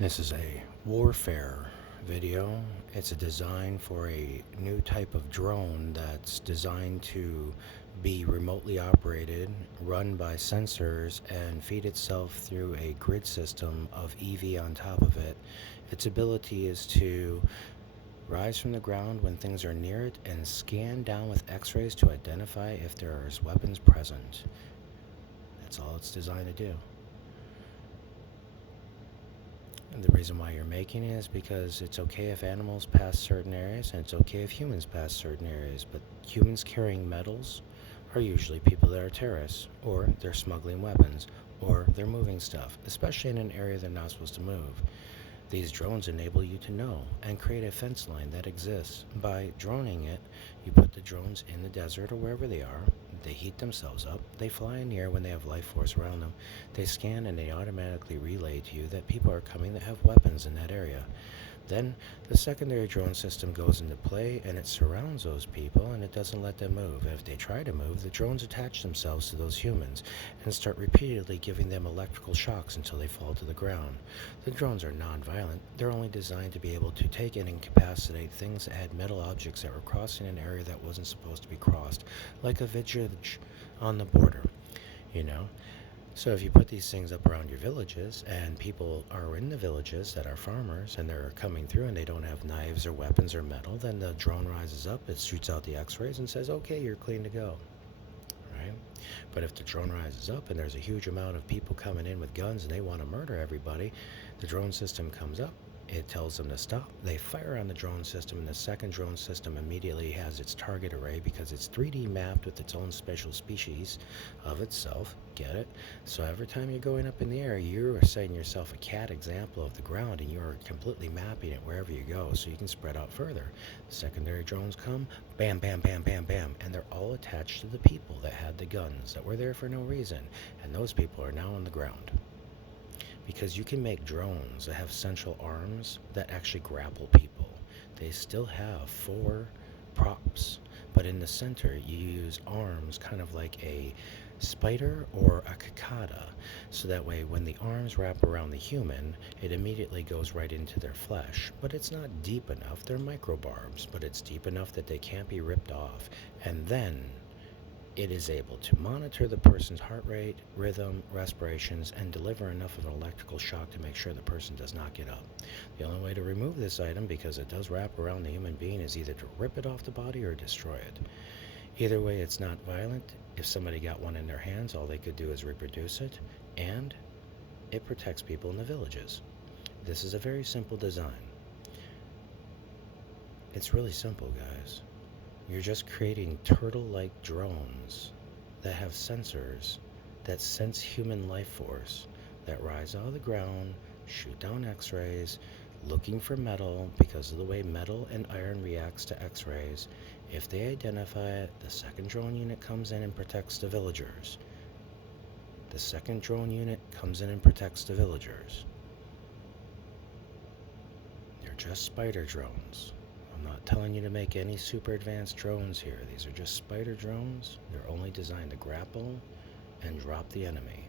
This is a warfare video. It's a design for a new type of drone that's designed to be remotely operated, run by sensors, and feed itself through a grid system of EV on top of it. Its ability is to rise from the ground when things are near it and scan down with x-rays to identify if there are weapons present. That's all it's designed to do. And the reason why you're making it is because it's okay if animals pass certain areas and it's okay if humans pass certain areas, but humans carrying metals are usually people that are terrorists, or they're smuggling weapons, or they're moving stuff, especially in an area they're not supposed to move. These drones enable you to know and create a fence line that exists. By droning it, you put the drones in the desert or wherever they are. They heat themselves up. They fly in the air when they have life force around them. They scan and they automatically relay to you that people are coming that have weapons in that area. Then the secondary drone system goes into play and it surrounds those people and it doesn't let them move. And if they try to move, the drones attach themselves to those humans and start repeatedly giving them electrical shocks until they fall to the ground. The drones are non-violent. They're only designed to be able to take and incapacitate things that had metal objects that were crossing an area that wasn't supposed to be crossed, like a village on the border, you know? So if you put these things up around your villages and people are in the villages that are farmers and they're coming through and they don't have knives or weapons or metal, then the drone rises up, it shoots out the x-rays and says, okay, you're clean to go, right? But if the drone rises up and there's a huge amount of people coming in with guns and they want to murder everybody, the drone system comes up, it tells them to stop. They fire on the drone system, and the second drone system immediately has its target array because it's 3D mapped with its own special species of itself. Get it? So every time you're going up in the air, you are setting yourself a CAD example of the ground, and you're completely mapping it wherever you go so you can spread out further. Secondary drones come, bam, bam, bam, bam, bam, and they're all attached to the people that had the guns that were there for no reason, and those people are now on the ground. Because you can make drones that have central arms that actually grapple people. They still have four props, but in the center you use arms kind of like a spider or a cicada, so that way when the arms wrap around the human, it immediately goes right into their flesh. But it's not deep enough. They're microbarbs, but it's deep enough that they can't be ripped off. And then it is able to monitor the person's heart rate, rhythm, respirations, and deliver enough of an electrical shock to make sure the person does not get up. The only way to remove this item, because it does wrap around the human being, is either to rip it off the body or destroy it. Either way, it's not violent. If somebody got one in their hands, all they could do is reproduce it, and it protects people in the villages. This is a very simple design. It's really simple, guys. You're just creating turtle-like drones that have sensors that sense human life force, that rise out of the ground, shoot down x-rays, looking for metal because of the way metal and iron reacts to x-rays. If they identify it, the second drone unit comes in and protects the villagers. The second drone unit comes in and protects the villagers. They're just spider drones. I'm not telling you to make any super advanced drones here. These are just spider drones. They're only designed to grapple and drop the enemy.